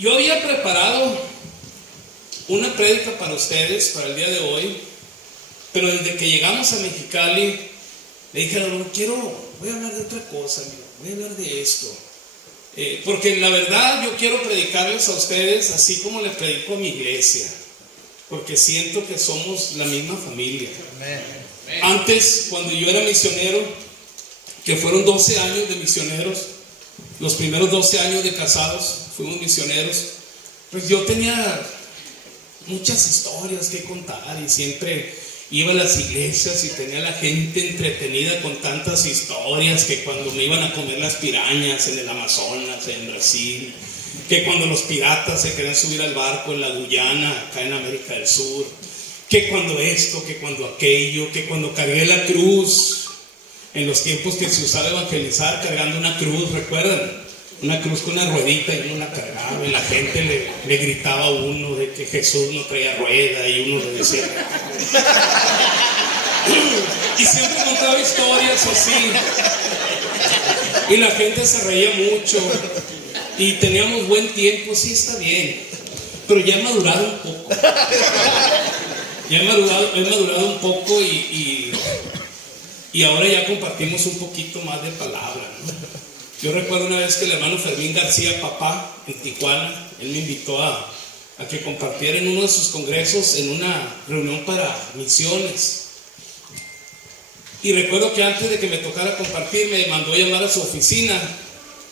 Yo había preparado una prédica para ustedes, para el día de hoy, pero desde que llegamos a Mexicali, le dije, no, voy a hablar de otra cosa, voy a hablar de esto. Porque la verdad yo quiero predicarles a ustedes así como les predico a mi iglesia, porque siento que somos la misma familia. Antes, cuando yo era misionero, que fueron 12 años de misioneros, los primeros 12 años de casados, fuimos misioneros, pues yo tenía muchas historias que contar y siempre iba a las iglesias y tenía a la gente entretenida con tantas historias, que cuando me iban a comer las pirañas en el Amazonas, en Brasil, que cuando los piratas se querían subir al barco en la Guyana, acá en América del Sur, que cuando esto, que cuando aquello, que cuando cargué la cruz, en los tiempos que se usaba evangelizar, cargando una cruz, ¿recuerdan? Una cruz con una ruedita y uno la cargaba y la gente le gritaba a uno de que Jesús no traía rueda y uno le decía y siempre contaba historias así y la gente se reía mucho y teníamos buen tiempo. Sí, está bien, pero ya he madurado un poco, he madurado un poco y ahora ya compartimos un poquito más de palabra, ¿no? Yo recuerdo una vez que el hermano Fermín García, papá, en Tijuana, él me invitó a que compartiera en uno de sus congresos, en una reunión para misiones. Y recuerdo que antes de que me tocara compartir, me mandó a llamar a su oficina.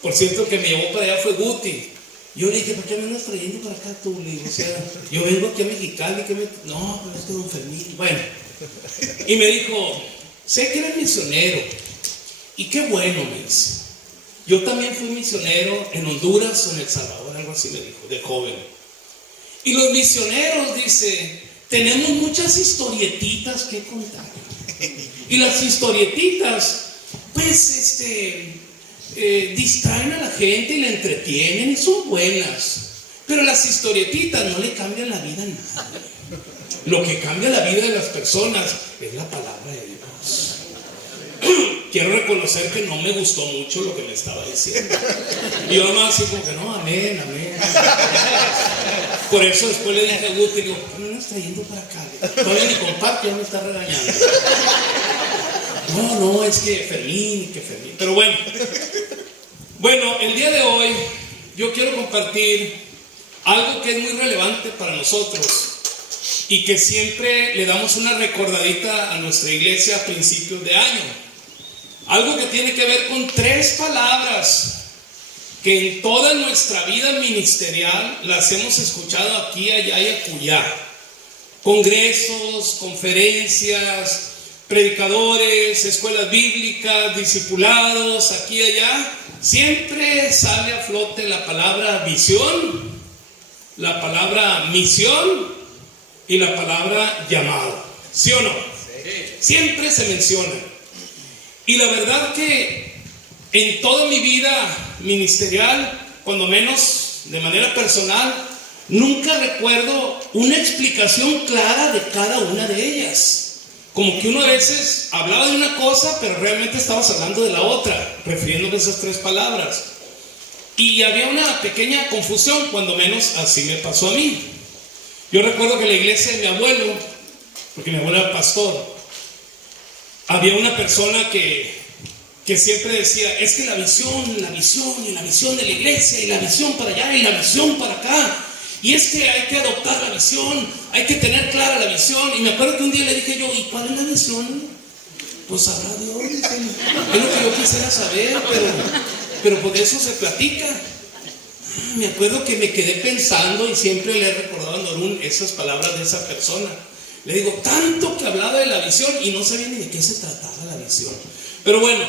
Por cierto, que me llevó para allá fue Guti. Yo le dije, ¿por qué me andas trayendo para acá tú? Le digo, o sea, yo vengo aquí a Mexicali, no, pero es que don Fermín. Bueno, y me dijo, sé que eres misionero, y qué bueno, me dice. Yo también fui misionero en Honduras o en El Salvador, algo así me dijo, de joven. Y los misioneros, dice, tenemos muchas historietitas que contar. Y las historietitas, pues, distraen a la gente y la entretienen y son buenas. Pero las historietitas no le cambian la vida a nadie. Lo que cambia la vida de las personas es la palabra de Dios. Quiero reconocer que no me gustó mucho lo que me estaba diciendo. Y yo nomás así como que no, amén. Por eso después le dije a Guti, digo, ¿qué me estás trayendo para acá? Todavía ni comparte, ya me está regañando. No, es que Fermín. Pero bueno, el día de hoy yo quiero compartir algo que es muy relevante para nosotros y que siempre le damos una recordadita a nuestra iglesia a principios de año. Algo que tiene que ver con 3 palabras que en toda nuestra vida ministerial las hemos escuchado aquí, allá y acullá. Congresos, conferencias, predicadores, escuelas bíblicas, discipulados, aquí y allá. Siempre sale a flote la palabra visión, la palabra misión y la palabra llamado. ¿Sí o no? Sí. Siempre se menciona. Y la verdad que en toda mi vida ministerial, cuando menos de manera personal, nunca recuerdo una explicación clara de cada una de ellas. Como que uno a veces hablaba de una cosa, pero realmente estabas hablando de la otra, refiriéndome a esas 3 palabras. Y había una pequeña confusión, cuando menos así me pasó a mí. Yo recuerdo que en la iglesia de mi abuelo, porque mi abuelo era pastor, había una persona que siempre decía, es que la visión de la iglesia, y la visión para allá, y la visión para acá, y es que hay que adoptar la visión, hay que tener clara la visión. Y me acuerdo que un día le dije yo, ¿y cuál es la visión? Pues sabrá Dios, es lo que yo quisiera saber, pero por eso se platica. Me acuerdo que me quedé pensando y siempre le he recordado a Norún esas palabras de esa persona. Le digo, tanto que hablaba de la visión y no sabía ni de qué se trataba la visión. Pero bueno,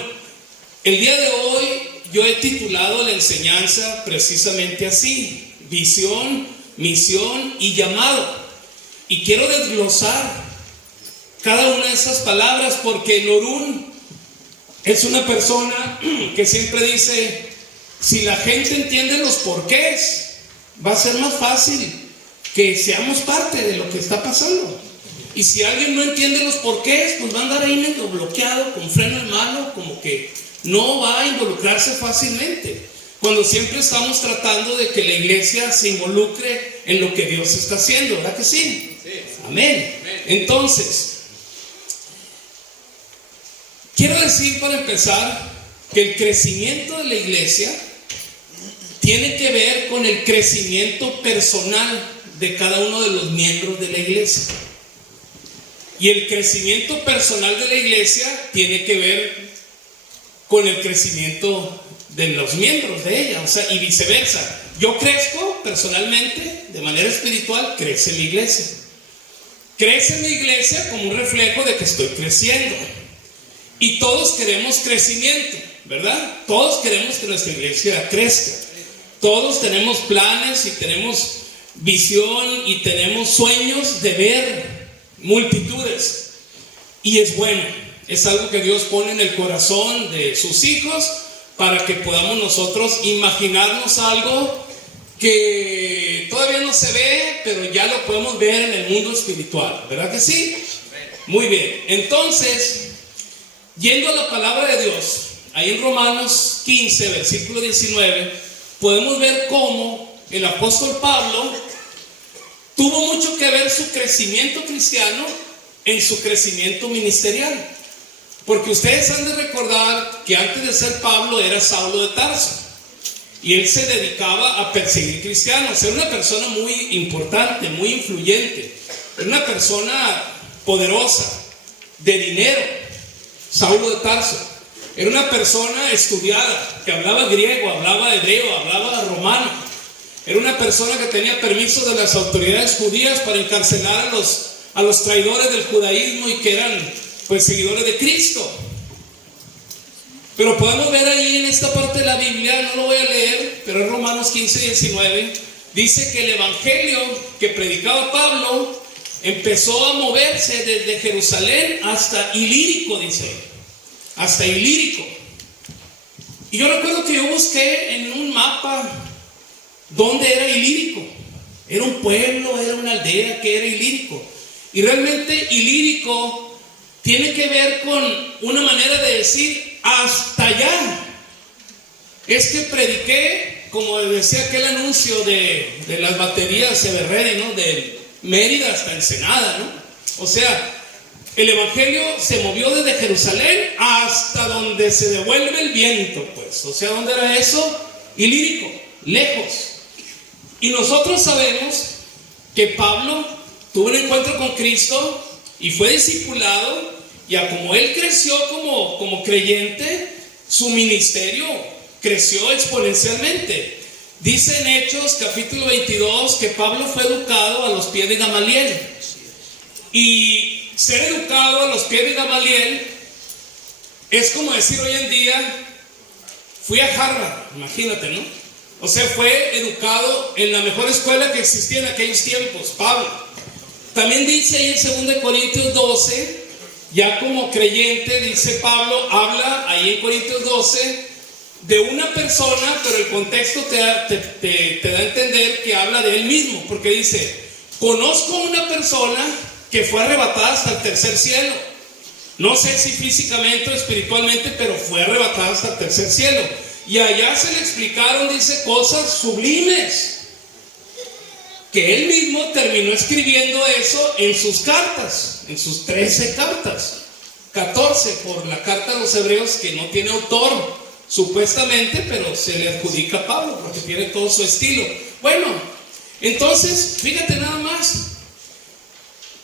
el día de hoy yo he titulado la enseñanza precisamente así: visión, misión y llamado. Y quiero desglosar cada una de esas palabras porque Norún es una persona que siempre dice, si la gente entiende los porqués, va a ser más fácil que seamos parte de lo que está pasando. Y si alguien no entiende los porqués, pues va a andar ahí medio bloqueado, con freno en mano, como que no va a involucrarse fácilmente. cuando siempre estamos tratando de que la iglesia se involucre en lo que Dios está haciendo, ¿verdad que sí? Sí. Amén. Entonces, quiero decir para empezar que el crecimiento de la iglesia tiene que ver con el crecimiento personal de cada uno de los miembros de la iglesia. Y el crecimiento personal de la iglesia tiene que ver con el crecimiento de los miembros de ella, o sea, y viceversa. Yo crezco personalmente, de manera espiritual, crece mi iglesia. Crece mi iglesia como un reflejo de que estoy creciendo. Y todos queremos crecimiento, ¿verdad? Todos queremos que nuestra iglesia crezca. Todos tenemos planes y tenemos visión y tenemos sueños de ver multitudes. Y es bueno, es algo que Dios pone en el corazón de sus hijos para que podamos nosotros imaginarnos algo que todavía no se ve, pero ya lo podemos ver en el mundo espiritual, ¿verdad que sí? Muy bien, entonces, yendo a la palabra de Dios, ahí en Romanos 15, versículo 19, podemos ver cómo el apóstol Pablo tuvo mucho que ver su crecimiento cristiano en su crecimiento ministerial. Porque ustedes han de recordar que antes de ser Pablo era Saulo de Tarso. Y él se dedicaba a perseguir cristianos. Era una persona muy importante, muy influyente. Era una persona poderosa, de dinero. Saulo de Tarso. Era una persona estudiada, que hablaba griego, hablaba hebreo, hablaba romano. Era una persona que tenía permiso de las autoridades judías para encarcelar a los traidores del judaísmo y que eran pues seguidores de Cristo. Pero podemos ver ahí en esta parte de la Biblia, no lo voy a leer, pero en Romanos 15, 19, dice que el evangelio que predicaba Pablo empezó a moverse desde Jerusalén hasta Ilírico, dice, hasta Ilírico. Y yo recuerdo que yo busqué en un mapa dónde era Ilírico. Era un pueblo, era una aldea, que era Ilírico. Y realmente Ilírico tiene que ver con una manera de decir hasta allá. Es que prediqué, como decía aquel anuncio de las baterías Everready, ¿no? De Mérida hasta Ensenada, ¿no? O sea, el evangelio se movió desde Jerusalén hasta donde se devuelve el viento, pues. O sea, ¿dónde era eso? Ilírico, lejos. Y nosotros sabemos que Pablo tuvo un encuentro con Cristo y fue discipulado, y a como él creció como creyente, su ministerio creció exponencialmente. Dice en Hechos capítulo 22 que Pablo fue educado a los pies de Gamaliel. Y ser educado a los pies de Gamaliel es como decir hoy en día, fui a Harvard, imagínate, ¿no? O sea, fue educado en la mejor escuela que existía en aquellos tiempos, Pablo. También dice ahí en 2 Corintios 12, ya como creyente, dice Pablo, habla ahí en Corintios 12 de una persona, pero el contexto te da a entender que habla de él mismo, porque dice, conozco una persona que fue arrebatada hasta el tercer cielo. No sé si físicamente o espiritualmente, pero fue arrebatada hasta el tercer cielo. Y allá se le explicaron, dice, cosas sublimes, que él mismo terminó escribiendo eso en sus cartas, en sus 13 cartas, 14 por la carta a los hebreos, que no tiene autor supuestamente, pero se le adjudica a Pablo porque tiene todo su estilo. Bueno, entonces fíjate nada más.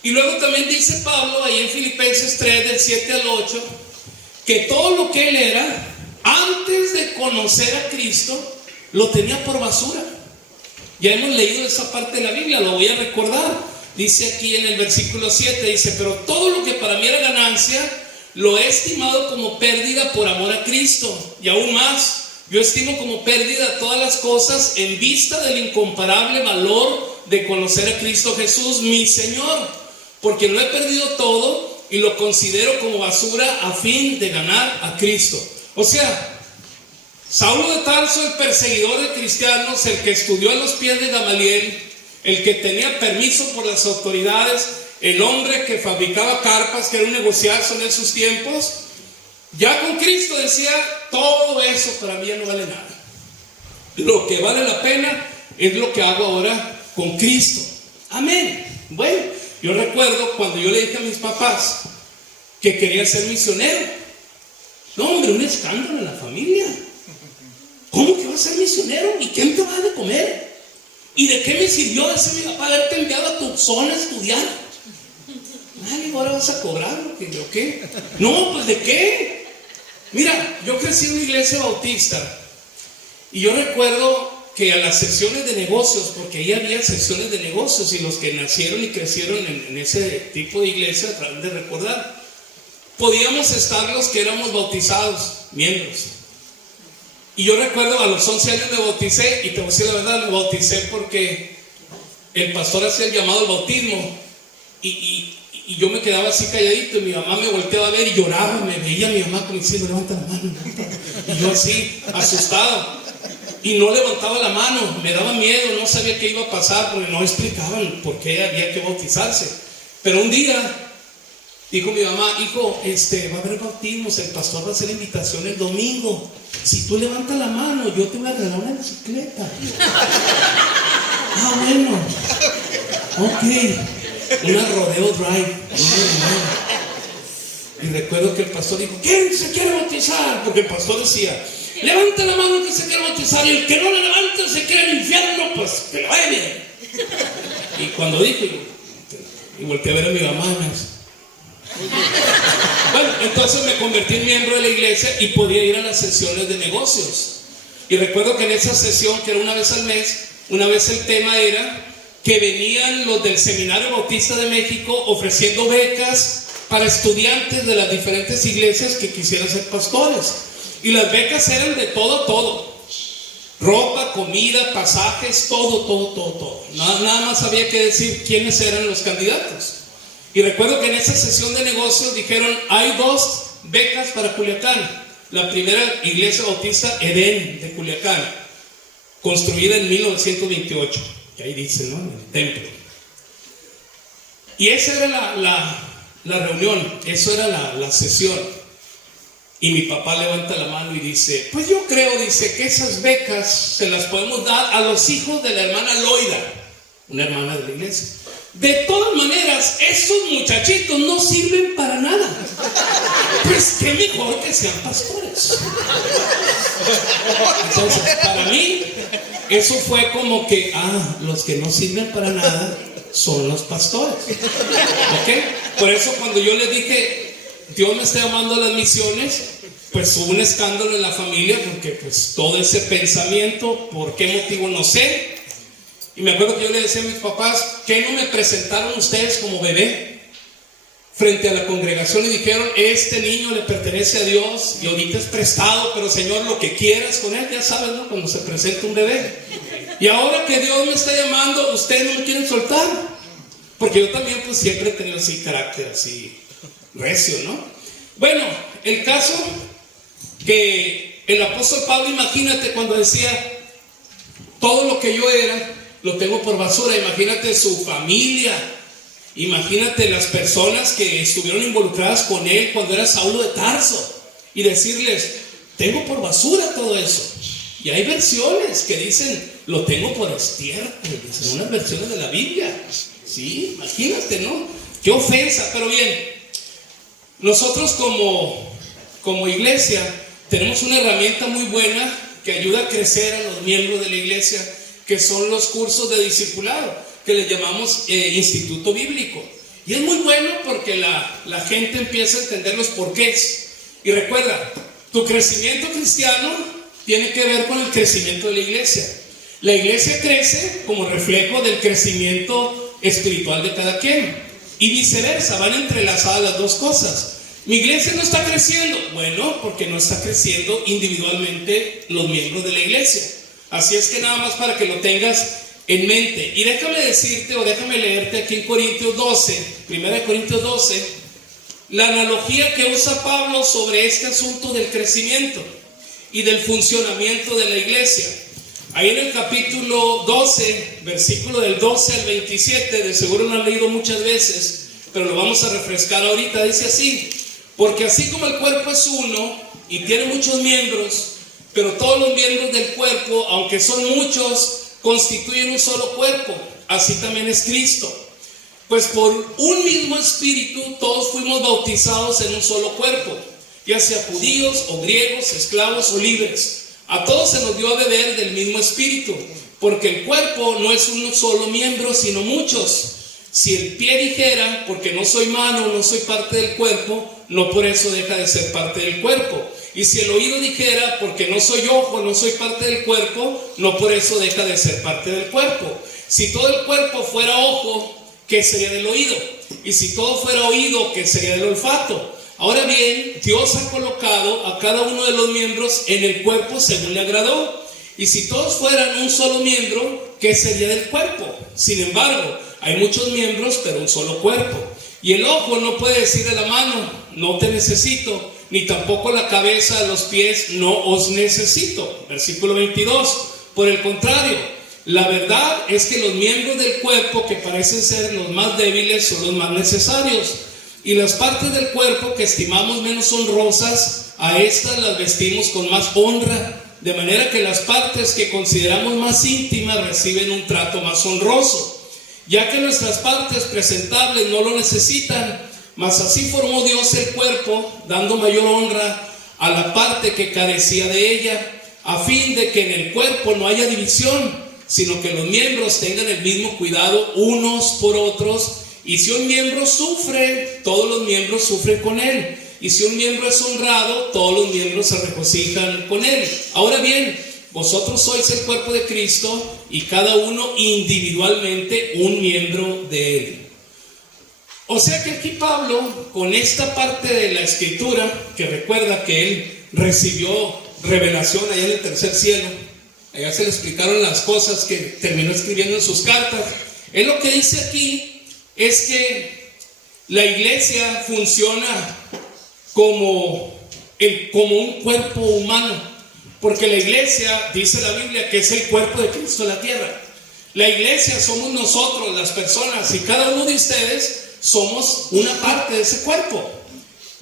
Y luego también dice Pablo ahí en Filipenses 3 del 7 al 8 que todo lo que él era antes de conocer a Cristo lo tenía por basura. Ya hemos leído esa parte de la Biblia, lo voy a recordar. Dice aquí en el versículo 7, dice, pero todo lo que para mí era ganancia, lo he estimado como pérdida por amor a Cristo. Y aún más, yo estimo como pérdida todas las cosas en vista del incomparable valor de conocer a Cristo Jesús, mi Señor. Porque lo he perdido todo y lo considero como basura a fin de ganar a Cristo. O sea, Saulo de Tarso, el perseguidor de cristianos, el que estudió a los pies de Gamaliel, el que tenía permiso por las autoridades, el hombre que fabricaba carpas, que era un negociazo en esos tiempos, ya con Cristo decía, todo eso para mí ya no vale nada. lo que vale la pena es lo que hago ahora con Cristo. Amén. Bueno, yo recuerdo cuando yo le dije a mis papás que quería ser misionero. No, hombre, un escándalo en la familia. ¿Cómo que vas a ser misionero? ¿Y quién te va a dar de comer? ¿Y de qué me sirvió ese mi papá haberte enviado a tu zona a estudiar? Ay, ahora vas a cobrar, ¿o qué? No, pues ¿de qué? Mira, yo crecí en una iglesia bautista y yo recuerdo que a las sesiones de negocios, porque ahí había sesiones de negocios y los que nacieron y crecieron en ese tipo de iglesia, a través de recordar, podíamos estar los que éramos bautizados, miembros. Y yo recuerdo a los 11 años me bauticé, y te voy a decir la verdad, me bauticé porque el pastor hacía el llamado al bautismo y yo me quedaba así calladito y mi mamá me volteaba a ver y lloraba, me veía mi mamá como diciendo, levanta la mano, y yo así, asustado, y no levantaba la mano, me daba miedo, no sabía qué iba a pasar porque no explicaban por qué había que bautizarse. Pero un día dijo mi mamá, hijo, va a haber bautismos, el pastor va a hacer invitación el domingo. Si tú levantas la mano, yo te voy a regalar una bicicleta. Ah, bueno. Ok. Una rodeo drive. Y recuerdo que el pastor dijo, ¿quién se quiere bautizar? Porque el pastor decía, levanta la mano que se quiere bautizar, y el que no la levanta se quiere al infierno, pues que lo vaya bien. Y cuando dijo, y volteé a ver a mi mamá, bueno, entonces me convertí en miembro de la iglesia y podía ir a las sesiones de negocios. Y recuerdo que en esa sesión, que era una vez al mes, una vez el tema era que venían los del Seminario Bautista de México ofreciendo becas para estudiantes de las diferentes iglesias que quisieran ser pastores. Y las becas eran de todo. Ropa, comida, pasajes, todo. Nada más había que decir quiénes eran los candidatos. Y recuerdo que en esa sesión de negocios dijeron, hay 2 becas para Culiacán. La primera, Iglesia Bautista Edén de Culiacán, construida en 1928, que ahí dice, ¿no? En el templo. Y esa era la reunión, eso era la sesión. Y mi papá levanta la mano y dice, pues yo creo, dice, que esas becas se las podemos dar a los hijos de la hermana Loida, una hermana de la iglesia. De todas maneras, esos muchachitos no sirven para nada. Pues qué mejor que sean pastores. Entonces, para mí, eso fue como que, los que no sirven para nada son los pastores. ¿Ok? Por eso cuando yo les dije, Dios me está llamando a las misiones, pues hubo un escándalo en la familia, porque pues todo ese pensamiento, ¿por qué motivo? No sé. Y me acuerdo que yo le decía a mis papás, ¿qué no me presentaron ustedes como bebé frente a la congregación y dijeron, este niño le pertenece a Dios y ahorita es prestado, pero Señor, lo que quieras con él? Ya sabes, ¿no? Cuando se presenta un bebé. Y ahora que Dios me está llamando, ustedes no me quieren soltar. Porque yo también pues siempre he tenido así carácter así recio, ¿no? Bueno, el caso que el apóstol Pablo, imagínate cuando decía, todo lo que yo era lo tengo por basura. Imagínate su familia, imagínate las personas que estuvieron involucradas con él cuando era Saulo de Tarso, y decirles, tengo por basura todo eso. Y hay versiones que dicen, lo tengo por estiércol, dicen unas versiones de la Biblia. Sí, imagínate, ¿no? Qué ofensa. Pero bien, nosotros como iglesia tenemos una herramienta muy buena que ayuda a crecer a los miembros de la iglesia, que son los cursos de discipulado, que les llamamos Instituto Bíblico. Y es muy bueno porque la gente empieza a entender los porqués. Y recuerda, tu crecimiento cristiano tiene que ver con el crecimiento de la iglesia. La iglesia crece como reflejo del crecimiento espiritual de cada quien. Y viceversa, van entrelazadas las dos cosas. Mi iglesia no está creciendo. Bueno, porque no está creciendo individualmente los miembros de la iglesia. Así es que nada más para que lo tengas en mente. Y déjame decirte, o déjame leerte aquí en Corintios 12, 1 Corintios 12, la analogía que usa Pablo sobre este asunto del crecimiento y del funcionamiento de la iglesia. Ahí en el capítulo 12, versículo del 12 al 27, de seguro lo han leído muchas veces, pero lo vamos a refrescar ahorita. Dice así: porque así como el cuerpo es uno y tiene muchos miembros, pero todos los miembros del cuerpo, aunque son muchos, constituyen un solo cuerpo. Así también es Cristo. Pues por un mismo espíritu todos fuimos bautizados en un solo cuerpo, ya sea judíos o griegos, esclavos o libres. A todos se nos dio a beber del mismo espíritu, porque el cuerpo no es un solo miembro, sino muchos. Si el pie dijera, porque no soy mano, no soy parte del cuerpo, no por eso deja de ser parte del cuerpo. Y si el oído dijera, porque no soy ojo, no soy parte del cuerpo, no por eso deja de ser parte del cuerpo. Si todo el cuerpo fuera ojo, ¿qué sería del oído? Y si todo fuera oído, ¿qué sería del olfato? Ahora bien, Dios ha colocado a cada uno de los miembros en el cuerpo según le agradó. Y si todos fueran un solo miembro, ¿qué sería del cuerpo? Sin embargo, hay muchos miembros, pero un solo cuerpo. Y el ojo no puede decir a la mano, no te necesito, ni tampoco la cabeza a los pies, no os necesito. Versículo 22. Por el contrario, la verdad es que los miembros del cuerpo que parecen ser los más débiles son los más necesarios. Y las partes del cuerpo que estimamos menos honrosas, a estas las vestimos con más honra, de manera que las partes que consideramos más íntimas reciben un trato más honroso, ya que nuestras partes presentables no lo necesitan, mas así formó Dios el cuerpo, dando mayor honra a la parte que carecía de ella, a fin de que en el cuerpo no haya división, sino que los miembros tengan el mismo cuidado unos por otros. Y si un miembro sufre, todos los miembros sufren con él. Y si un miembro es honrado, todos los miembros se regocijan con él. Ahora bien, vosotros sois el cuerpo de Cristo y cada uno individualmente un miembro de él. O sea que aquí Pablo, con esta parte de la escritura, que recuerda que él recibió revelación allá en el tercer cielo, allá se le explicaron las cosas que terminó escribiendo en sus cartas, él lo que dice aquí es que la iglesia funciona como un cuerpo humano, porque la iglesia, dice la Biblia, que es el cuerpo de Cristo en la tierra. La iglesia somos nosotros, las personas, y cada uno de ustedes somos una parte de ese cuerpo.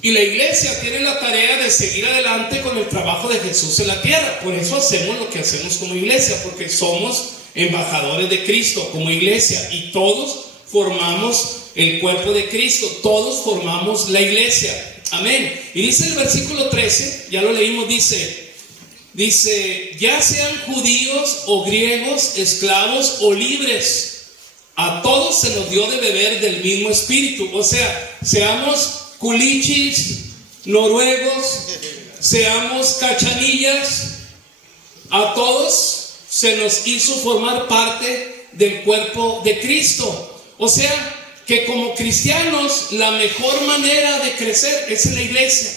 Y la iglesia tiene la tarea de seguir adelante con el trabajo de Jesús en la tierra. Por eso hacemos lo que hacemos como iglesia, porque somos embajadores de Cristo como iglesia, y todos formamos el cuerpo de Cristo, todos formamos la iglesia. Amén. Y dice el versículo 13, ya lo leímos, dice, ya sean judíos o griegos, esclavos o libres, a todos se nos dio de beber del mismo espíritu. O sea, seamos culichis, noruegos, seamos cachanillas, a todos se nos hizo formar parte del cuerpo de Cristo. O sea, que como cristianos la mejor manera de crecer es en la iglesia.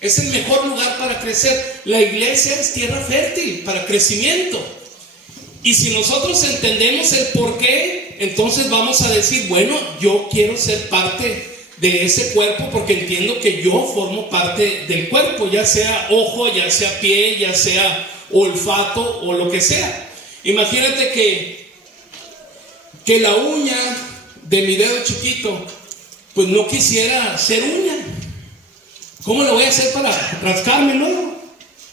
Es el mejor lugar para crecer. La iglesia es tierra fértil para crecimiento. Y si nosotros entendemos el por qué, entonces vamos a decir, bueno, yo quiero ser parte de ese cuerpo porque entiendo que yo formo parte del cuerpo, ya sea ojo, ya sea pie, ya sea olfato o lo que sea. Imagínate que la uña de mi dedo chiquito, pues no quisiera ser uña. ¿Cómo lo voy a hacer para rascármelo?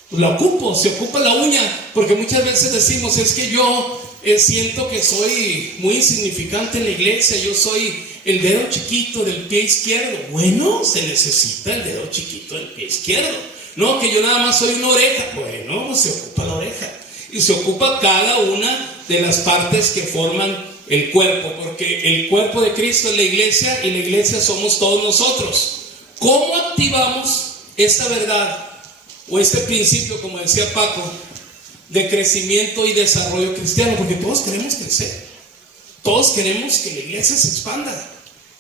Pues la ocupo, se ocupa la uña, porque muchas veces decimos, es que yo siento que soy muy insignificante en la iglesia, yo soy el dedo chiquito del pie izquierdo. Bueno, se necesita el dedo chiquito del pie izquierdo. No, que yo nada más soy una oreja. Bueno, se ocupa la oreja. Y se ocupa cada una de las partes que forman el cuerpo, porque el cuerpo de Cristo es la iglesia y la iglesia somos todos nosotros. ¿Cómo activamos esta verdad o este principio, como decía Paco, de crecimiento y desarrollo cristiano? Porque todos queremos crecer, todos queremos que la iglesia se expanda,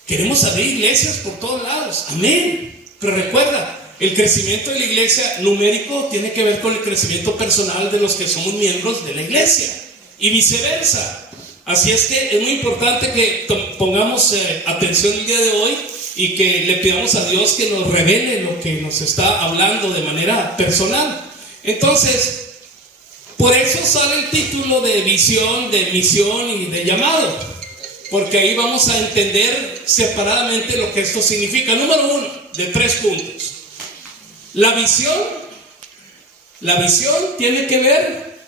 queremos abrir iglesias por todos lados, amén. Pero recuerda, el crecimiento de la iglesia numérico tiene que ver con el crecimiento personal de los que somos miembros de la iglesia y viceversa. Así es que es muy importante que pongamos atención el día de hoy y que le pidamos a Dios que nos revele lo que nos está hablando de manera personal. Entonces, por eso sale el título de visión, de misión y de llamado, porque ahí vamos a entender separadamente lo que esto significa. Número 1, de 3 puntos. La visión La visión tiene que ver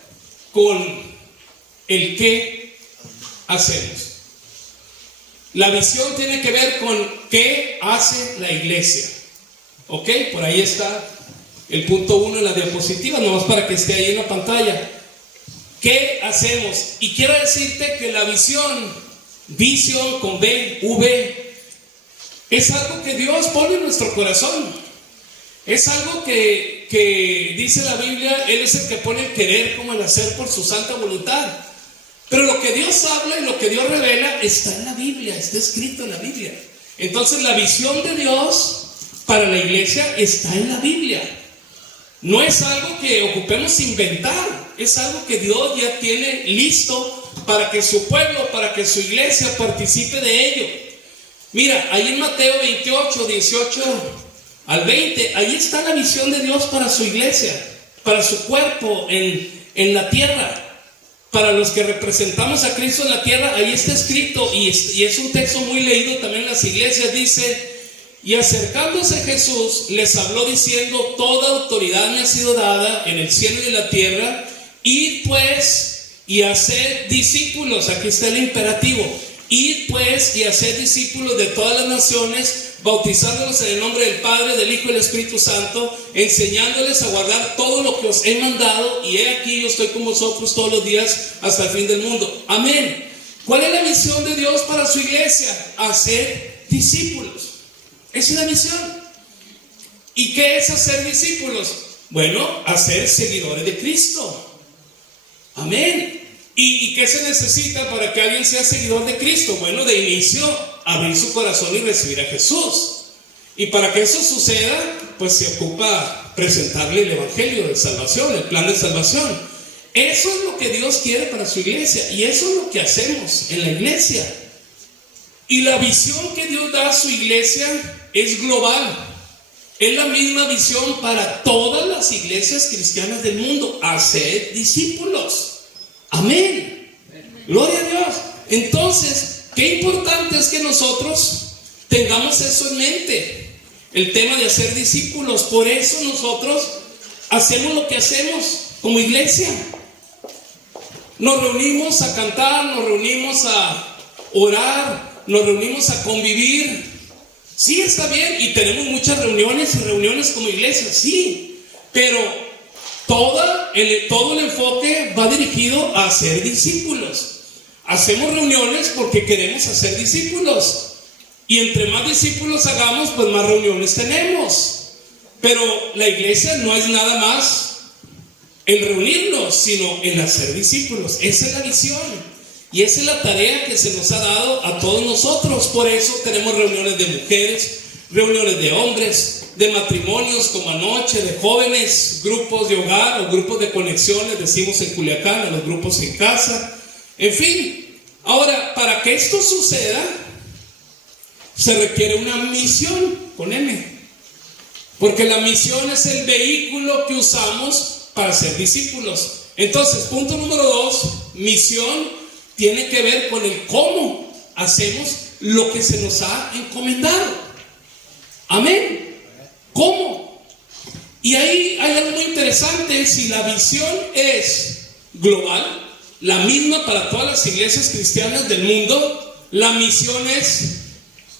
con el qué hacemos. La visión tiene que ver con qué hace la iglesia. ¿Ok? Por ahí está el punto 1 en la diapositiva, nomás para que esté ahí en la pantalla. ¿Qué hacemos? Y quiero decirte que la visión con V, es algo que Dios pone en nuestro corazón. Es algo que dice la Biblia, Él es el que pone el querer como el hacer por su santa voluntad. Pero lo que Dios habla y lo que Dios revela está en la Biblia, está escrito en la Biblia. Entonces la visión de Dios para la iglesia está en la Biblia. No es algo que ocupemos inventar, es algo que Dios ya tiene listo para que su pueblo, para que su iglesia participe de ello. Mira, ahí en Mateo 28, 18 al 20, ahí está la visión de Dios para su iglesia, para su cuerpo en la tierra. Para los que representamos a Cristo en la tierra, ahí está escrito, y es un texto muy leído también en las iglesias. Dice: y acercándose Jesús les habló diciendo: toda autoridad me ha sido dada en el cielo y en la tierra. Id pues y haced discípulos. Aquí está el imperativo: id pues y haced discípulos de todas las naciones, bautizándolos en el nombre del Padre, del Hijo y del Espíritu Santo, enseñándoles a guardar todo lo que os he mandado, y he aquí yo estoy con vosotros todos los días hasta el fin del mundo. Amén. ¿Cuál es la misión de Dios para su iglesia? Hacer discípulos. Esa es la misión. ¿Y qué es hacer discípulos? Bueno, hacer seguidores de Cristo. Amén. ¿Y qué se necesita para que alguien sea seguidor de Cristo? Bueno, de inicio, abrir su corazón y recibir a Jesús. Y para que eso suceda, pues se ocupa presentarle el evangelio de salvación, el plan de salvación. Eso es lo que Dios quiere para su iglesia, y eso es lo que hacemos en la iglesia. Y la visión que Dios da a su iglesia es global. Es la misma visión para todas las iglesias cristianas del mundo: hacer discípulos. Amén. Gloria a Dios. Entonces, qué importante es que nosotros tengamos eso en mente, el tema de hacer discípulos. Por eso nosotros hacemos lo que hacemos como iglesia. Nos reunimos a cantar, nos reunimos a orar, nos reunimos a convivir. Sí, está bien, y tenemos muchas reuniones y reuniones como iglesia, sí, pero todo el enfoque va dirigido a hacer discípulos. Hacemos reuniones porque queremos hacer discípulos, y entre más discípulos hagamos, pues más reuniones tenemos. Pero la iglesia no es nada más el reunirnos, sino el hacer discípulos. Esa es la visión. Y esa es la tarea que se nos ha dado a todos nosotros. Por eso tenemos reuniones de mujeres, reuniones de hombres, de matrimonios como anoche, de jóvenes, grupos de hogar o grupos de conexión, les decimos en Culiacán, a los grupos en casa. En fin, ahora, para que esto suceda, se requiere una misión, con M. Porque la misión es el vehículo que usamos para ser discípulos. Entonces, punto número 2, misión tiene que ver con el cómo hacemos lo que se nos ha encomendado. Amén. ¿Cómo? Y ahí hay algo muy interesante. Si la visión es global, la misma para todas las iglesias cristianas del mundo, la misión es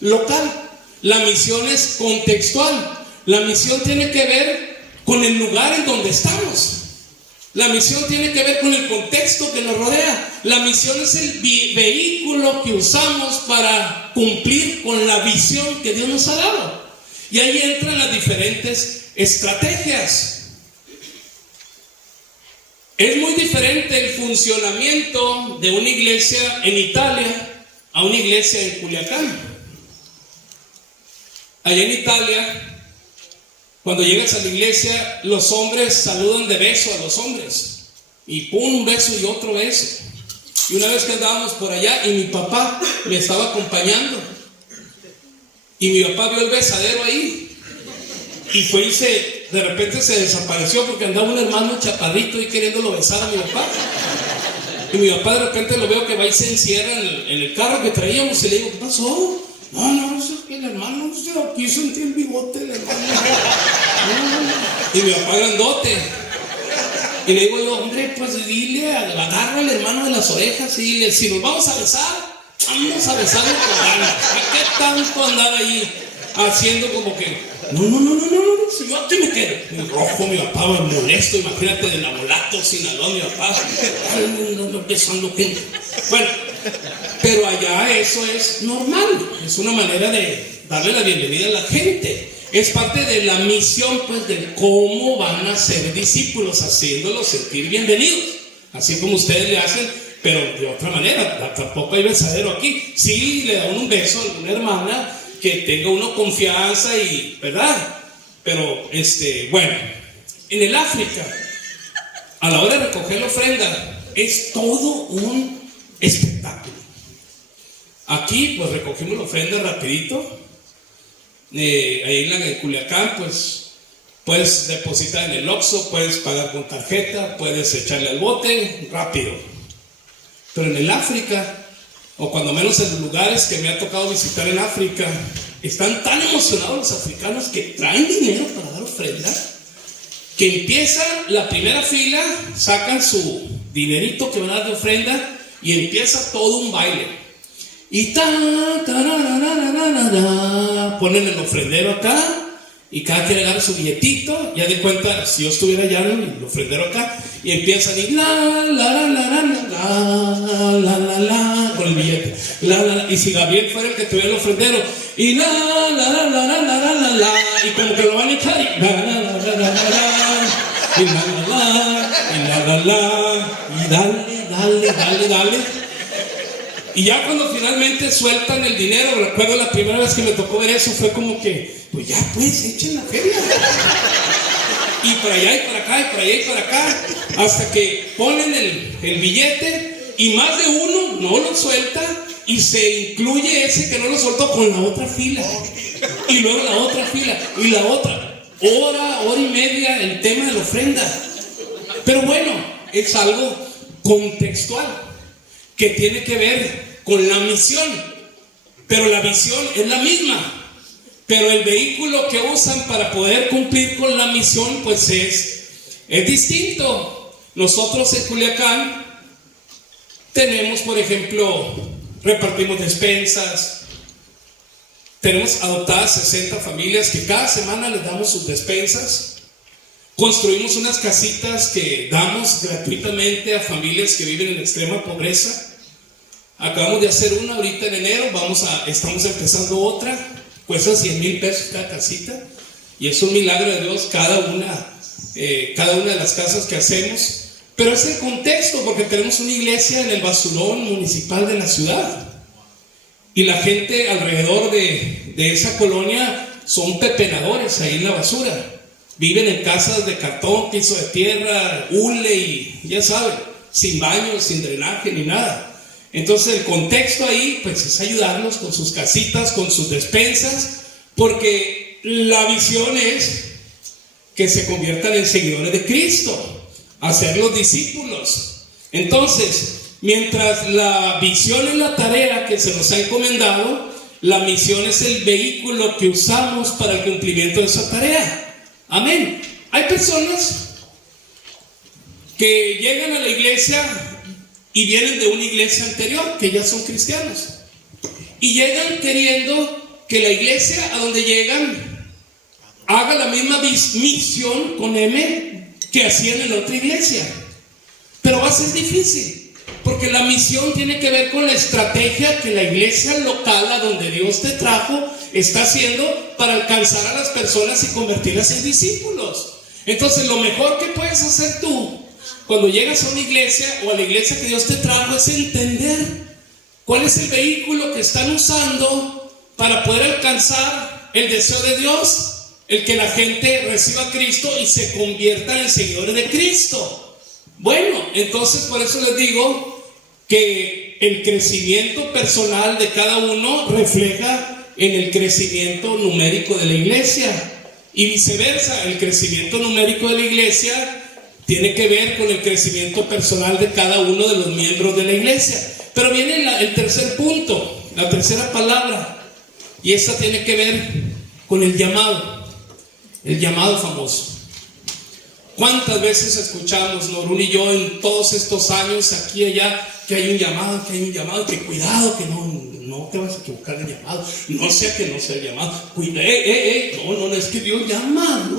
local, la misión es contextual. La misión tiene que ver con el lugar en donde estamos. La misión tiene que ver con el contexto que nos rodea. La misión es el vehículo que usamos para cumplir con la visión que Dios nos ha dado. Y ahí entran las diferentes estrategias. Es muy diferente el funcionamiento de una iglesia en Italia a una iglesia en Culiacán. Allá en Italia, cuando llegas a la iglesia, los hombres saludan de beso a los hombres. Y un beso y otro beso. Y una vez que andábamos por allá, y mi papá me estaba acompañando, y mi papá vio el besadero ahí, y fue y de repente se desapareció, porque andaba un hermano chaparrito y queriéndolo besar a mi papá. Y mi papá de repente lo veo que va y se encierra en el carro que traíamos, y le digo: ¿qué pasó? No, es que el hermano aquí sentí el bigote del hermano. Y mi papá grandote. Y le digo yo, hombre, pues dile, agarra al hermano de las orejas y dile, si nos vamos a besar, vamos a besarnos con ganas. ¿A qué tanto andar ahí haciendo como que, no, si yo aquí me quedo? Muy rojo, mi papá, me molesto, imagínate de Navolato, Sinaloa, mi papá, besando gente. Bueno, pero allá eso es normal, es una manera de darle la bienvenida a la gente. Es parte de la misión, pues, de cómo van a ser discípulos, haciéndolos sentir bienvenidos, así como ustedes le hacen, pero de otra manera. Tampoco hay besadero aquí. Sí, le da un beso a una hermana que tenga uno confianza y, ¿verdad? Pero, bueno, en el África, a la hora de recoger la ofrenda, es todo un espectáculo. Aquí, pues, recogimos la ofrenda rapidito. Ahí en Culiacán, pues puedes depositar en el Oxxo, puedes pagar con tarjeta, puedes echarle al bote rápido. Pero en el África, o cuando menos en los lugares que me ha tocado visitar en África, están tan emocionados los africanos que traen dinero para dar ofrenda, que empiezan la primera fila, sacan su dinerito que van a dar de ofrenda y empieza todo un baile. Y ponen el ofrendero acá y cada quien agarra su billetito, ya de cuenta, si yo estuviera allá, el ofrendero acá, y empiezan y la con el billete, y si Gabriel fuera el que tuviera el ofrendero, y y como que lo van a echar y dale. Y ya cuando finalmente sueltan el dinero, recuerdo la primera vez que me tocó ver eso, fue como que, pues ya pues, echen la feria. Y para allá y para acá, y para allá y para acá, hasta que ponen el billete y más de uno no lo suelta y se incluye ese que no lo soltó con la otra fila. Y luego la otra fila y la otra. Hora y media el tema de la ofrenda. Pero bueno, es algo contextual que tiene que ver con la misión, pero la visión es la misma, pero el vehículo que usan para poder cumplir con la misión pues es distinto. Nosotros en Culiacán tenemos, por ejemplo, repartimos despensas, tenemos adoptadas 60 familias que cada semana les damos sus despensas. Construimos unas casitas que damos gratuitamente a familias que viven en extrema pobreza. Acabamos de hacer una ahorita en enero, estamos empezando otra, cuesta 100,000 pesos cada casita, y es un milagro de Dios cada una de las casas que hacemos. Pero es el contexto, porque tenemos una iglesia en el basurón municipal de la ciudad, y la gente alrededor de esa colonia son pepenadores ahí en la basura. Viven en casas de cartón, piso de tierra, hule y ya saben, sin baño, sin drenaje ni nada. Entonces el contexto ahí pues es ayudarlos con sus casitas, con sus despensas, porque la visión es que se conviertan en seguidores de Cristo, hacerlos discípulos. Entonces, mientras la visión es la tarea que se nos ha encomendado, la misión es el vehículo que usamos para el cumplimiento de esa tarea. Amén. Hay personas que llegan a la iglesia y vienen de una iglesia anterior, que ya son cristianos, y llegan queriendo que la iglesia a donde llegan haga la misma misión con M que hacían en la otra iglesia. Pero va a ser difícil, porque la misión tiene que ver con la estrategia que la iglesia local a donde Dios te trajo está haciendo para alcanzar a las personas y convertirlas en discípulos. Entonces lo mejor que puedes hacer tú cuando llegas a una iglesia o a la iglesia que Dios te trajo es entender cuál es el vehículo que están usando para poder alcanzar el deseo de Dios, el que la gente reciba a Cristo y se conviertan en seguidores de Cristo. Bueno, entonces por eso les digo que el crecimiento personal de cada uno refleja en el crecimiento numérico de la iglesia, y viceversa. El crecimiento numérico de la iglesia tiene que ver con el crecimiento personal de cada uno de los miembros de la iglesia. Pero viene el tercer punto, la tercera palabra, y esta tiene que ver con el llamado famoso. ¿Cuántas veces escuchamos, Norún y yo, en todos estos años, aquí y allá, que hay un llamado, que cuidado, que no te vas a equivocar del llamado, no sea que no sea el llamado, no, es que Dios llama.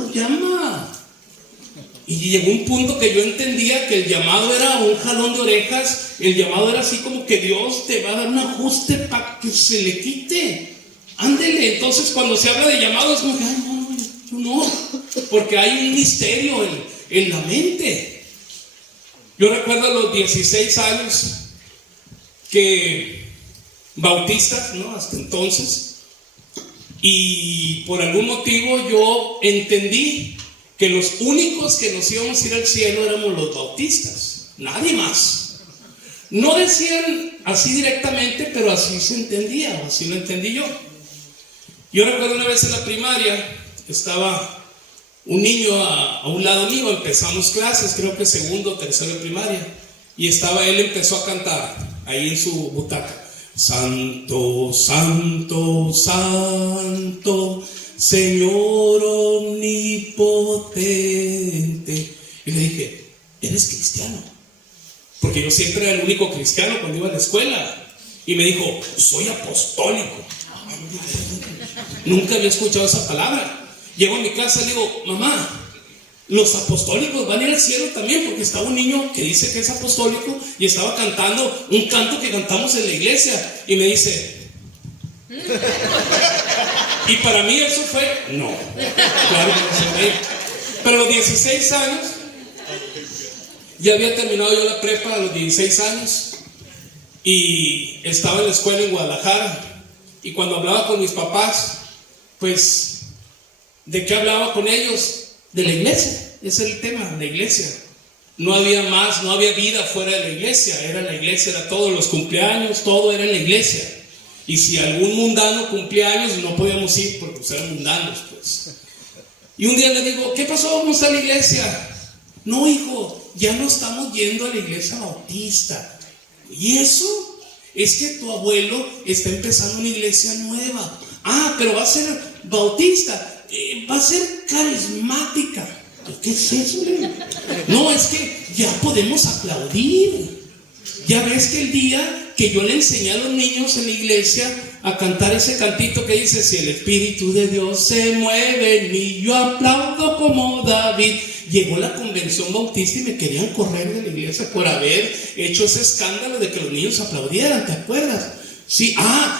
Y llegó un punto que yo entendía que el llamado era un jalón de orejas, el llamado era así como que Dios te va a dar un ajuste para que se le quite. Ándele. Entonces cuando se habla de llamados, como que, no, porque hay un misterio en la mente. Yo recuerdo a los 16 años que bautistas, ¿no? Hasta entonces, y por algún motivo yo entendí que los únicos que nos íbamos a ir al cielo éramos los bautistas, nadie más. No decían así directamente, pero así se entendía, o así lo entendí yo. Yo recuerdo una vez en la primaria, estaba un niño a un lado mío, empezamos clases, creo que segundo o tercero de primaria, y él empezó a cantar ahí en su butaca: Santo, santo, santo, Señor omnipotente. Y le dije: ¿eres cristiano? Porque yo siempre era el único cristiano cuando iba a la escuela. Y me dijo: soy apostólico. Nunca había escuchado esa palabra. Llego a mi casa y le digo: mamá, los apostólicos van a ir al cielo también, porque estaba un niño que dice que es apostólico y estaba cantando un canto que cantamos en la iglesia. Y me dice, y para mí eso fue, no, claro que no se reía. Pero a los 16 años, ya había terminado yo la prepa a los 16 años, y estaba en la escuela en Guadalajara. Y cuando hablaba con mis papás, pues, ¿de qué hablaba con ellos? De la iglesia. Ese es el tema, la iglesia. No había más, no había vida fuera de la iglesia. Era la iglesia, era todos los cumpleaños, todo era en la iglesia. Y si algún mundano cumplía años, no podíamos ir porque pues, eran mundanos, pues. Y un día le digo: ¿qué pasó? ¿Vamos a la iglesia? No, hijo, ya no estamos yendo a la iglesia bautista. ¿Y eso? Es que tu abuelo está empezando una iglesia nueva. Ah, pero va a ser bautista, va a ser carismática. ¿Qué es eso? No, es que ya podemos aplaudir. Ya ves que el día que yo le enseñé a los niños en la iglesia a cantar ese cantito que dice: si el Espíritu de Dios se mueve en mí, yo aplaudo como David. Llegó la convención bautista y me querían correr de la iglesia por haber hecho ese escándalo de que los niños aplaudieran, ¿te acuerdas? Sí,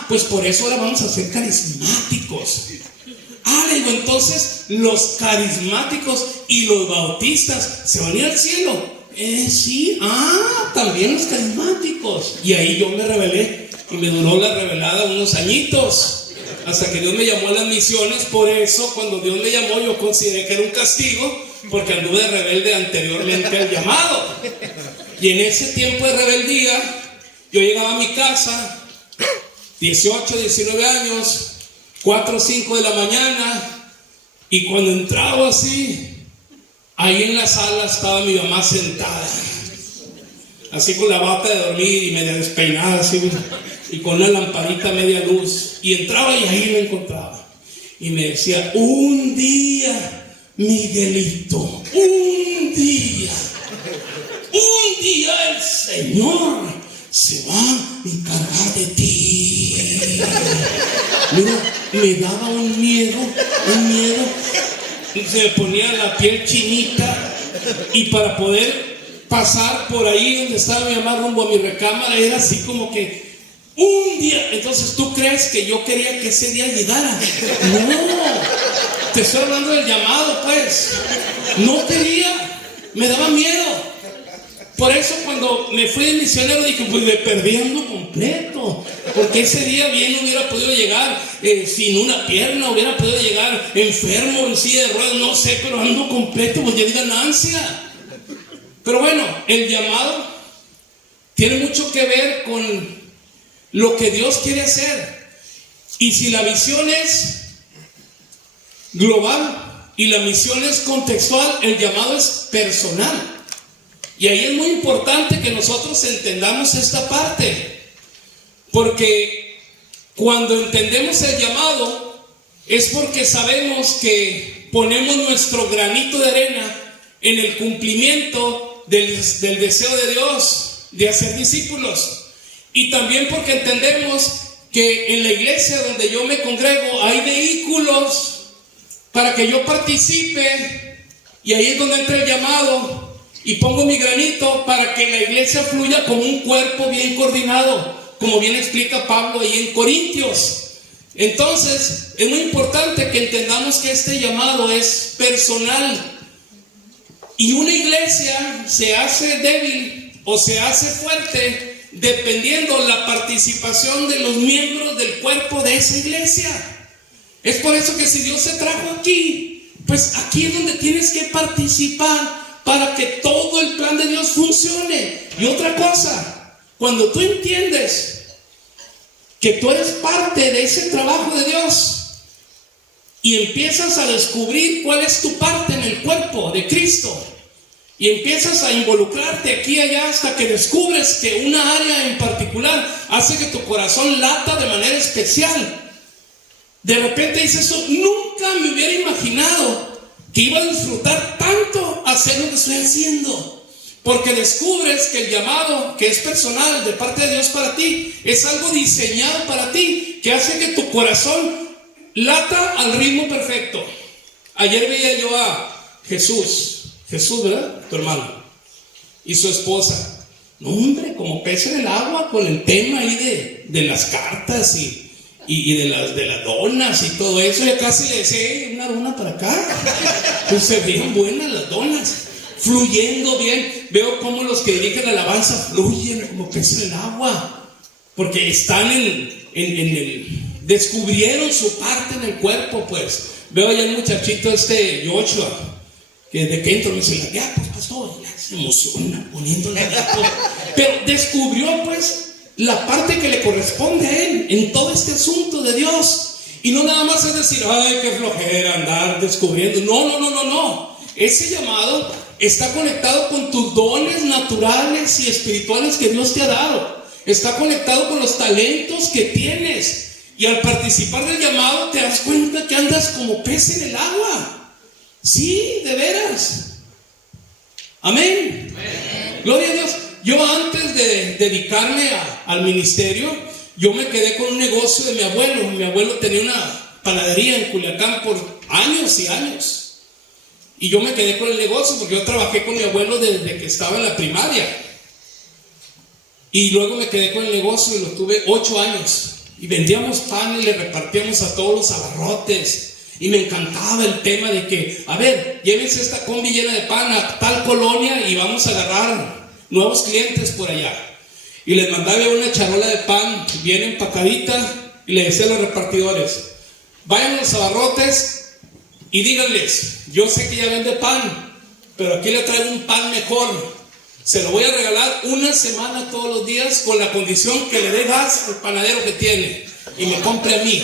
pues por eso ahora vamos a ser carismáticos. Le digo: entonces los carismáticos y los bautistas se van a ir al cielo. Sí, también los carismáticos. Y ahí yo me rebelé, y me duró la rebelada unos añitos, hasta que Dios me llamó a las misiones. Por eso cuando Dios me llamó, yo consideré que era un castigo, porque anduve de rebelde anteriormente al llamado. Y en ese tiempo de rebeldía, yo llegaba a mi casa, 18, 19 años, 4 o 5 de la mañana, y cuando entraba así, ahí en la sala estaba mi mamá sentada, así con la bata de dormir y media despeinada, así, y con una lamparita a media luz. Y entraba y ahí lo encontraba. Y me decía: un día, Miguelito, un día el Señor se va a encargar de ti. Mira, me daba un miedo. Se me ponía la piel chinita, y para poder pasar por ahí donde estaba mi mamá rumbo a mi recámara era así como que un día. Entonces, ¿tú crees que yo quería que ese día llegara? No, te estoy hablando del llamado, pues. No quería, me daba miedo. Por eso cuando me fui de misionero dije: pues me perdiendo completo, porque ese día bien hubiera podido llegar sin una pierna, hubiera podido llegar enfermo, en silla de ruedas, no sé, pero ando completo, pues ya di ganancia. Pero bueno, el llamado tiene mucho que ver con lo que Dios quiere hacer. Y si la visión es global y la misión es contextual, el llamado es personal. Y ahí es muy importante que nosotros entendamos esta parte, porque cuando entendemos el llamado es porque sabemos que ponemos nuestro granito de arena en el cumplimiento del deseo de Dios de hacer discípulos. Y también porque entendemos que en la iglesia donde yo me congrego hay vehículos para que yo participe, y ahí es donde entra el llamado y pongo mi granito para que la iglesia fluya como un cuerpo bien coordinado, como bien explica Pablo ahí en Corintios. Entonces es muy importante que entendamos que este llamado es personal, y una iglesia se hace débil o se hace fuerte dependiendo la participación de los miembros del cuerpo de esa iglesia. Es por eso que si Dios te trajo aquí, pues aquí es donde tienes que participar para que todo el plan de Dios funcione. Y otra cosa, cuando tú entiendes que tú eres parte de ese trabajo de Dios y empiezas a descubrir cuál es tu parte en el cuerpo de Cristo, y empiezas a involucrarte aquí y allá hasta que descubres que una área en particular hace que tu corazón lata de manera especial, de repente dices, nunca me hubiera imaginado que iba a disfrutar tanto hacer lo que estoy haciendo, porque descubres que el llamado que es personal de parte de Dios para ti es algo diseñado para ti, que hace que tu corazón lata al ritmo perfecto. Ayer veía yo a Jesús, ¿verdad? Tu hermano y su esposa, no hombre, como pez en el agua con el tema ahí de las cartas y de las donas y todo eso. Yo casi le decía, una dona para acá. Pues se veían buenas las donas, fluyendo bien. Veo cómo los que dirigen la alabanza fluyen como pez en el agua, porque están descubrieron su parte en el cuerpo. Pues veo allá el muchachito Joshua, que de que entro me dice, ya pues pastor, ya se emociona poniéndole pero descubrió pues la parte que le corresponde a él en todo este asunto de Dios. Y no nada más es decir, ay, qué flojera andar descubriendo. No. Ese llamado está conectado con tus dones naturales y espirituales que Dios te ha dado. Está conectado con los talentos que tienes. Y al participar del llamado te das cuenta que andas como pez en el agua. Sí, de veras. Amén. Gloria a Dios. Yo antes de dedicarme al ministerio, yo me quedé con un negocio de mi abuelo. Mi abuelo tenía una panadería en Culiacán por años y años. Y yo me quedé con el negocio porque yo trabajé con mi abuelo desde que estaba en la primaria. Y luego me quedé con el negocio y lo tuve 8 años. Y vendíamos pan y le repartíamos a todos los abarrotes. Y me encantaba el tema de que, a ver, llévense esta combi llena de pan a tal colonia y vamos a agarrar nuevos clientes por allá. Y les mandaba una charola de pan bien empacadita y le decía a los repartidores, vayan a los abarrotes y díganles, yo sé que ya vende pan, pero aquí le traigo un pan mejor. Se lo voy a regalar una semana todos los días con la condición que le dé gas al panadero que tiene y me compre a mí.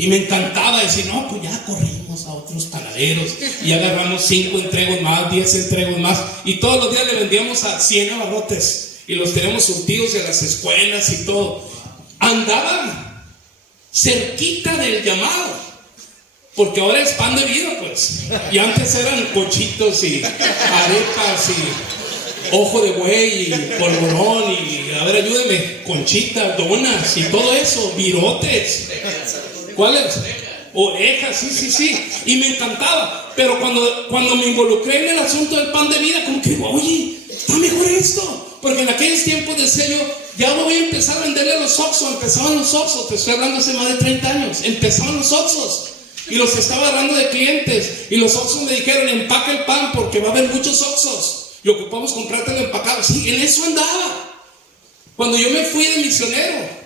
Y me encantaba decir, no, pues ya corrimos a otros panaderos y agarramos 5 entregos más, 10 entregos más, y todos los días le vendíamos a 100 abarrotes y los tenemos surtidos de las escuelas y todo. Andaban cerquita del llamado, porque ahora es pan de vida, pues. Y antes eran cochitos y arepas y ojo de buey y polvorón y, a ver, ayúdeme, conchita, donas y todo eso, virotes. ¿Cuáles? Orejas, sí. Y me encantaba. Pero cuando me involucré en el asunto del pan de vida, como que digo, oye, está mejor esto. Porque en aquellos tiempos decía yo, ya voy a empezar a venderle a los Oxxos. Empezaban los Oxxos, te estoy hablando hace más de 30 años. Empezaban los Oxxos. Y los estaba agarrando de clientes. Y los Oxxos me dijeron, empaca el pan porque va a haber muchos Oxxos. Y ocupamos comprarte el empacado. Sí, en eso andaba. Cuando yo me fui de misionero.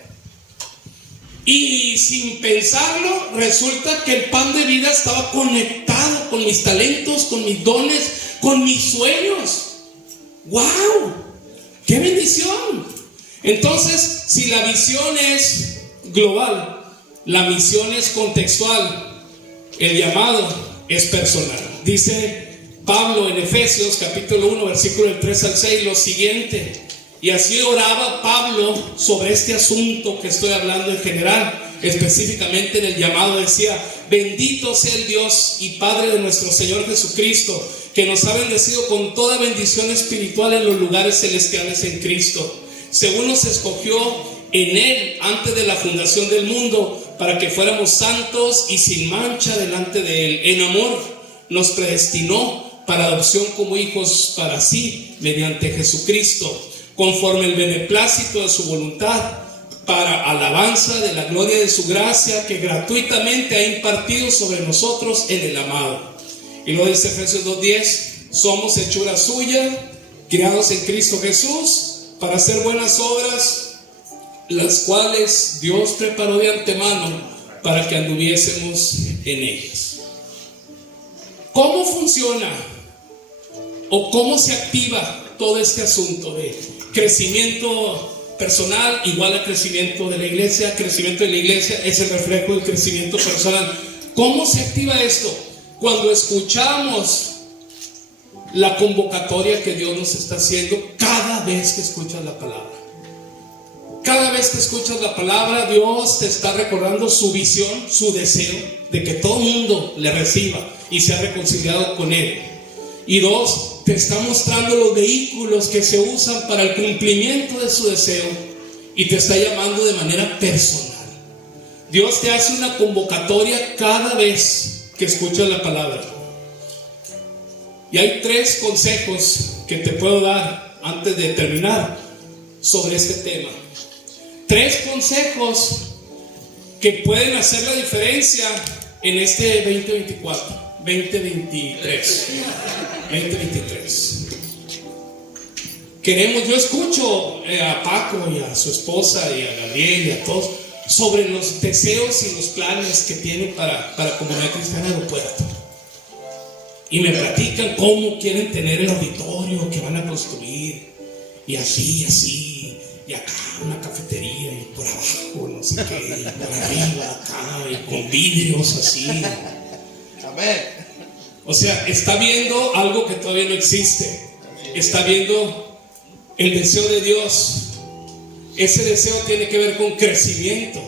Y sin pensarlo, resulta que el pan de vida estaba conectado con mis talentos, con mis dones, con mis sueños. ¡Wow! ¡Qué bendición! Entonces, si la visión es global, la misión es contextual, el llamado es personal. Dice Pablo en Efesios capítulo 1, versículo del 3 al 6, lo siguiente. Y así oraba Pablo sobre este asunto que estoy hablando en general, específicamente en el llamado. Decía, bendito sea el Dios y Padre de nuestro Señor Jesucristo, que nos ha bendecido con toda bendición espiritual en los lugares celestiales en Cristo, según nos escogió en Él antes de la fundación del mundo, para que fuéramos santos y sin mancha delante de Él. En amor nos predestinó para adopción como hijos para sí, mediante Jesucristo, conforme el beneplácito de su voluntad, para alabanza de la gloria de su gracia, que gratuitamente ha impartido sobre nosotros en el amado. Y luego dice Efesios 2:10, somos hechura suya, creados en Cristo Jesús, para hacer buenas obras, las cuales Dios preparó de antemano para que anduviésemos en ellas. ¿Cómo funciona o cómo se activa todo este asunto de crecimiento personal igual a crecimiento de la iglesia? Crecimiento de la iglesia es el reflejo del crecimiento personal. ¿Cómo se activa esto? Cuando escuchamos la convocatoria que Dios nos está haciendo cada vez que escuchas la palabra. Cada vez que escuchas la palabra, Dios te está recordando su visión, su deseo de que todo el mundo le reciba y sea reconciliado con Él. Y dos, te está mostrando los vehículos que se usan para el cumplimiento de su deseo y te está llamando de manera personal. Dios te hace una convocatoria cada vez que escuchas la palabra. Y hay 3 consejos que te puedo dar antes de terminar sobre este tema. 3 consejos que pueden hacer la diferencia en este 2023. Yo escucho a Paco y a su esposa y a Gabriel y a todos sobre los deseos y los planes que tienen para Comunidad Cristiana Aeropuerto. Y me platican cómo quieren tener el auditorio que van a construir, y así, y acá una cafetería, y por abajo no sé qué, y por arriba acá, y con vidrios así. O sea, está viendo algo que todavía no existe. Está viendo el deseo de Dios. Ese deseo tiene que ver con crecimiento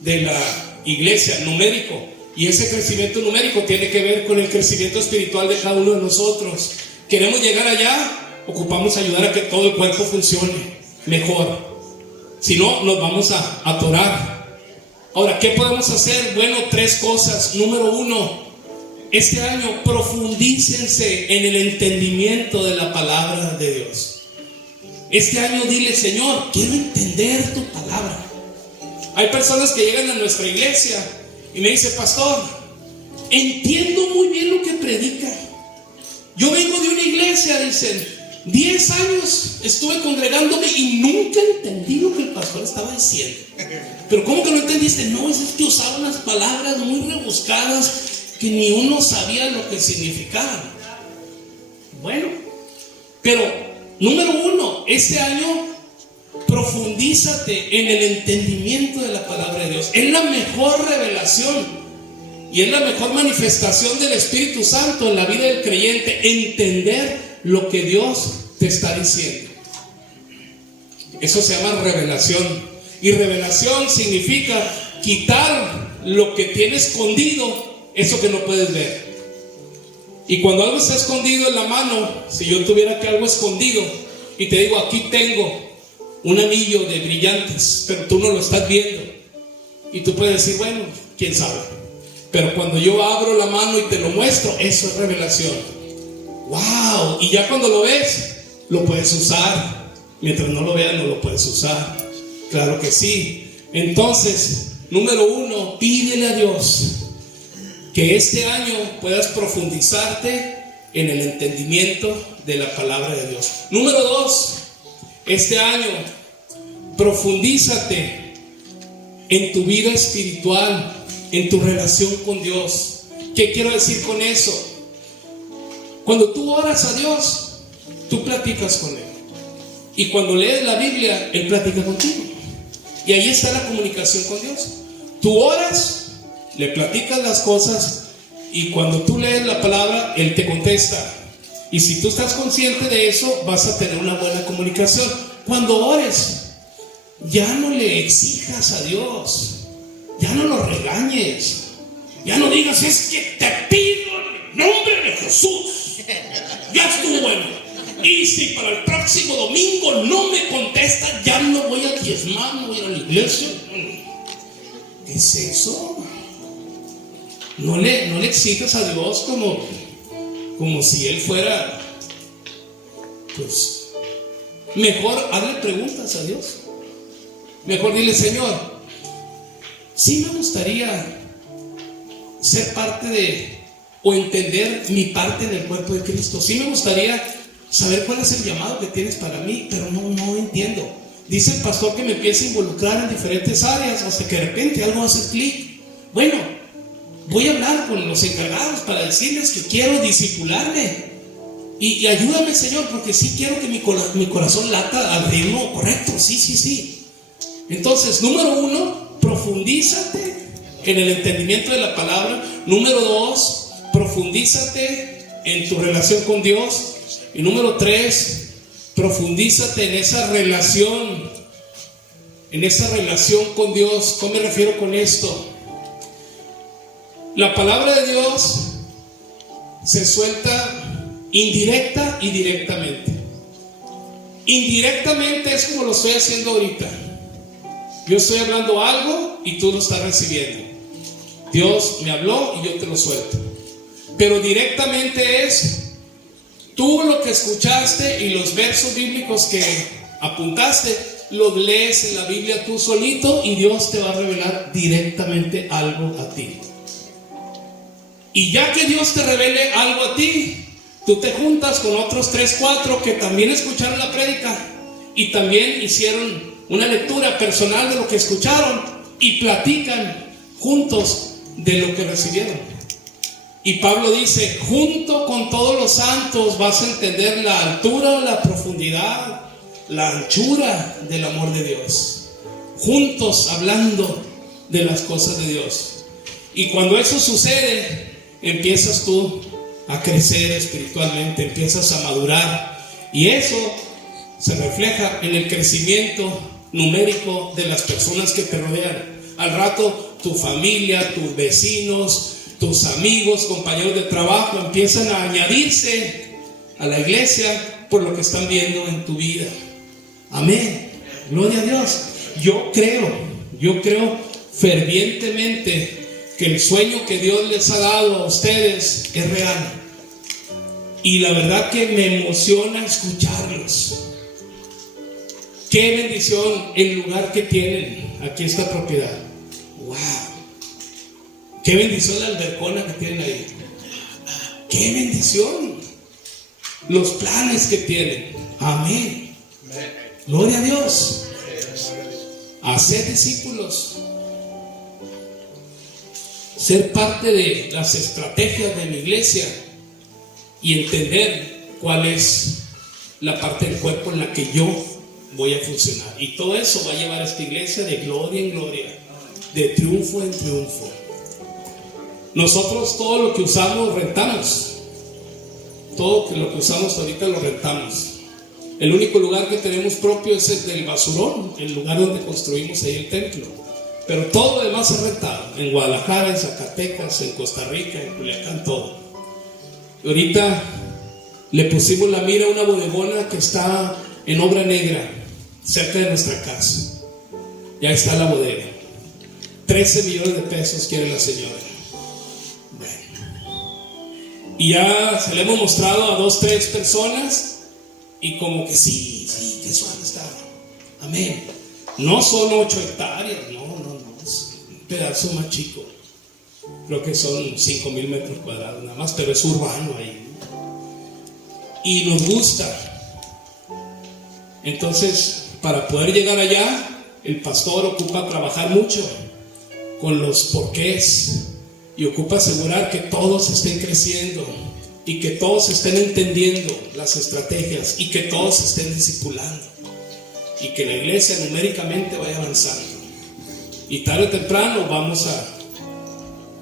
de la iglesia, numérico. Y ese crecimiento numérico tiene que ver con el crecimiento espiritual de cada uno de nosotros. Queremos llegar allá, ocupamos ayudar a que todo el cuerpo funcione mejor. Si no, nos vamos a atorar. Ahora, ¿qué podemos hacer? Bueno, 3 cosas. Número 1, este año profundícense en el entendimiento de la palabra de Dios. Este año dile: Señor, quiero entender tu palabra. Hay personas que llegan a nuestra iglesia y me dice: pastor, entiendo muy bien lo que predica. Yo vengo de una iglesia, dicen, 10 años estuve congregándome y nunca entendí lo que el pastor estaba diciendo. Pero ¿cómo que no entendiste? No, es que usaba unas palabras muy rebuscadas que ni uno sabía lo que significaban. Bueno, pero número 1, este año profundízate en el entendimiento de la palabra de Dios. Es la mejor revelación y es la mejor manifestación del Espíritu Santo en la vida del creyente, entender lo que Dios te está diciendo. Eso se llama revelación. Y revelación significa quitar lo que tiene escondido, eso que no puedes ver. Y cuando algo está escondido en la mano, si yo tuviera que algo escondido y te digo: aquí tengo un anillo de brillantes, pero tú no lo estás viendo, y tú puedes decir: bueno, quién sabe. Pero cuando yo abro la mano y te lo muestro, eso es revelación. ¡Wow! Y ya cuando lo ves, lo puedes usar. Mientras no lo veas, no lo puedes usar. Claro que sí. Entonces, número 1, pídele a Dios que este año puedas profundizarte en el entendimiento de la palabra de Dios. Número 2, este año profundízate en tu vida espiritual, en tu relación con Dios. ¿Qué quiero decir con eso? Cuando tú oras a Dios, tú platicas con Él. Y cuando lees la Biblia, Él platica contigo. Y ahí está la comunicación con Dios. Tú oras, le platicas las cosas, y cuando tú lees la palabra, Él te contesta. Y si tú estás consciente de eso, vas a tener una buena comunicación. Cuando ores, ya no le exijas a Dios, ya no lo regañes, ya no digas: es que te pido en el nombre de Jesús. ya estuvo bueno. Y si para el próximo domingo no me contesta, ya no voy a diezmar, no voy a ir a la iglesia. ¿Qué es eso? No le exijas a Dios como si Él fuera, pues, mejor hazle preguntas a Dios. Mejor dile: Señor, sí me gustaría ser parte de, o entender mi parte en el cuerpo de Cristo. Sí me gustaría saber cuál es el llamado que tienes para mí, pero no entiendo. Dice el pastor que me empiece a involucrar en diferentes áreas hasta que de repente algo hace clic. Bueno, voy a hablar con los encargados para decirles que quiero discipularme. Y ayúdame, Señor, porque sí quiero que mi corazón lata al ritmo correcto. Sí. Entonces, número 1, profundízate en el entendimiento de la palabra. Número 2, profundízate en tu relación con Dios. Y número 3, profundízate en esa relación con Dios. ¿Cómo me refiero con esto? La palabra de Dios se suelta indirecta y directamente. Indirectamente es como lo estoy haciendo ahorita. Yo estoy hablando algo y tú lo estás recibiendo. Dios me habló y yo te lo suelto. Pero directamente es tú lo que escuchaste y los versos bíblicos que apuntaste, los lees en la Biblia tú solito y Dios te va a revelar directamente algo a ti. Y ya que Dios te revele algo a ti, tú te juntas con otros 3, 4 que también escucharon la prédica y también hicieron una lectura personal de lo que escucharon y platican juntos de lo que recibieron. Y Pablo dice: junto con todos los santos vas a entender la altura, la profundidad, la anchura del amor de Dios. Juntos hablando de las cosas de Dios. Y cuando eso sucede, empiezas tú a crecer espiritualmente, empiezas a madurar. Y eso se refleja en el crecimiento numérico de las personas que te rodean. Al rato, tu familia, tus vecinos, tus amigos, compañeros de trabajo empiezan a añadirse a la iglesia por lo que están viendo en tu vida. Amén. Gloria a Dios. Yo creo fervientemente que el sueño que Dios les ha dado a ustedes es real. Y la verdad que me emociona escucharlos. Qué bendición el lugar que tienen aquí, esta propiedad. Wow. Qué bendición la albercona que tienen ahí. Qué bendición los planes que tienen. Amén. Gloria a Dios. Hacer discípulos, ser parte de las estrategias de mi iglesia y entender cuál es la parte del cuerpo en la que yo voy a funcionar. Y todo eso va a llevar a esta iglesia de gloria en gloria, de triunfo en triunfo. Nosotros todo lo que usamos rentamos. Todo lo que usamos ahorita lo rentamos. El único lugar que tenemos propio es el del basurón, el lugar donde construimos ahí el templo. Pero todo lo demás es rentado. En Guadalajara, en Zacatecas, en Costa Rica, en Culiacán, todo. Y ahorita le pusimos la mira a una bodegona que está en Obra Negra, cerca de nuestra casa. Ya está la bodega. 13 millones de pesos quiere la señora. Y ya se le hemos mostrado a 2, 3 personas y como que sí, qué suave está. Amén. No son 8 hectáreas, no, es un pedazo más chico. Creo que son 5,000 metros cuadrados nada más, pero es urbano ahí. Y nos gusta. Entonces, para poder llegar allá, el pastor ocupa trabajar mucho con los porqués. Y ocupa asegurar que todos estén creciendo y que todos estén entendiendo las estrategias y que todos estén discipulando y que la iglesia numéricamente vaya avanzando. Y tarde o temprano vamos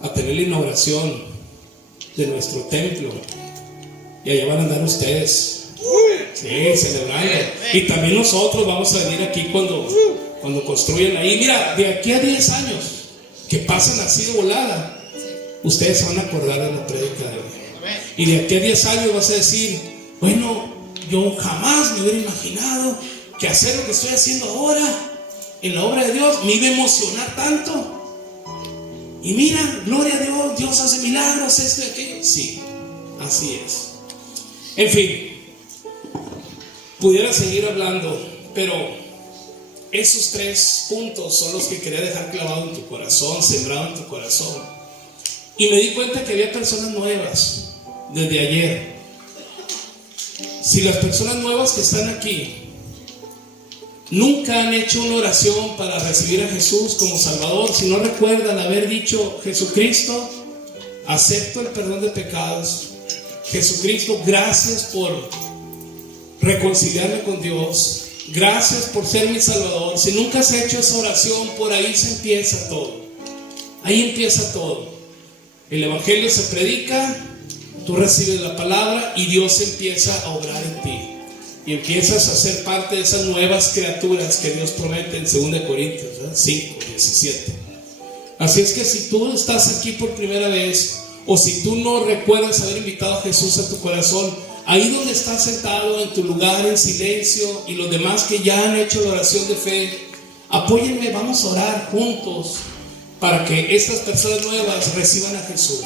a tener la inauguración de nuestro templo y allá van a andar ustedes, celebrando. Y también nosotros vamos a venir aquí cuando construyan ahí. Mira, de aquí a 10 años que pasan así de volada, ustedes se van a acordar de la prédica de hoy. Y de aquí a 10 años vas a decir: bueno, yo jamás me hubiera imaginado que hacer lo que estoy haciendo ahora en la obra de Dios me iba a emocionar tanto. Y mira, gloria a Dios, Dios hace milagros, esto y aquello. Sí, así es. En fin, pudiera seguir hablando, pero esos 3 puntos son los que quería dejar clavado en tu corazón, sembrado en tu corazón. Y me di cuenta que había personas nuevas desde ayer. Si las personas nuevas que están aquí nunca han hecho una oración para recibir a Jesús como Salvador, si no recuerdan haber dicho: Jesucristo, acepto el perdón de pecados. Jesucristo, gracias por reconciliarme con Dios. Gracias por ser mi Salvador. Si nunca has hecho esa oración, por ahí se empieza todo. Ahí empieza todo. El Evangelio se predica, tú recibes la palabra y Dios empieza a obrar en ti. Y empiezas a ser parte de esas nuevas criaturas que Dios promete en 2 Corintios 5, 17. Así es que si tú estás aquí por primera vez, o si tú no recuerdas haber invitado a Jesús a tu corazón, ahí donde estás sentado en tu lugar en silencio, y los demás que ya han hecho la oración de fe, apóyenme, vamos a orar juntos para que estas personas nuevas reciban a Jesús.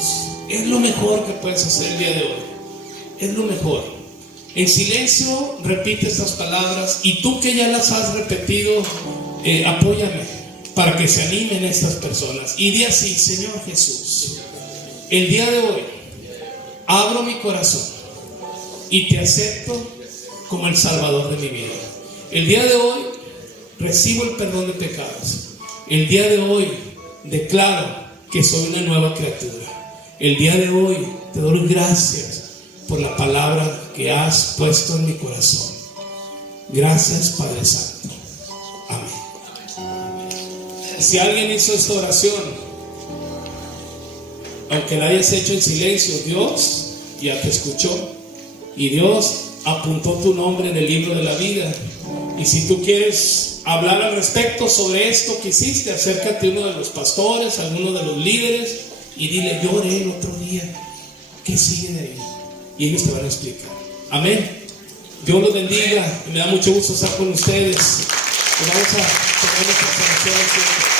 Es lo mejor que puedes hacer el día de hoy. Es lo mejor. En silencio repite estas palabras, y tú que ya las has repetido, apóyame para que se animen estas personas y di así: Señor Jesús, el día de hoy abro mi corazón y te acepto como el Salvador de mi vida. El día de hoy recibo el perdón de pecados. El día de hoy declaro que soy una nueva criatura. El día de hoy te doy gracias por la palabra que has puesto en mi corazón. Gracias, Padre Santo. Amén. Si alguien hizo esta oración, aunque la hayas hecho en silencio, Dios ya te escuchó y Dios apuntó tu nombre en el libro de la vida. Y si tú quieres hablar al respecto sobre esto que hiciste, acércate a uno de los pastores, a alguno de los líderes y dile: yo oré el otro día, ¿qué sigue de ahí? Y ellos te van a explicar. Amén. Dios los bendiga y me da mucho gusto estar con ustedes. Y vamos a tener nuestra oración.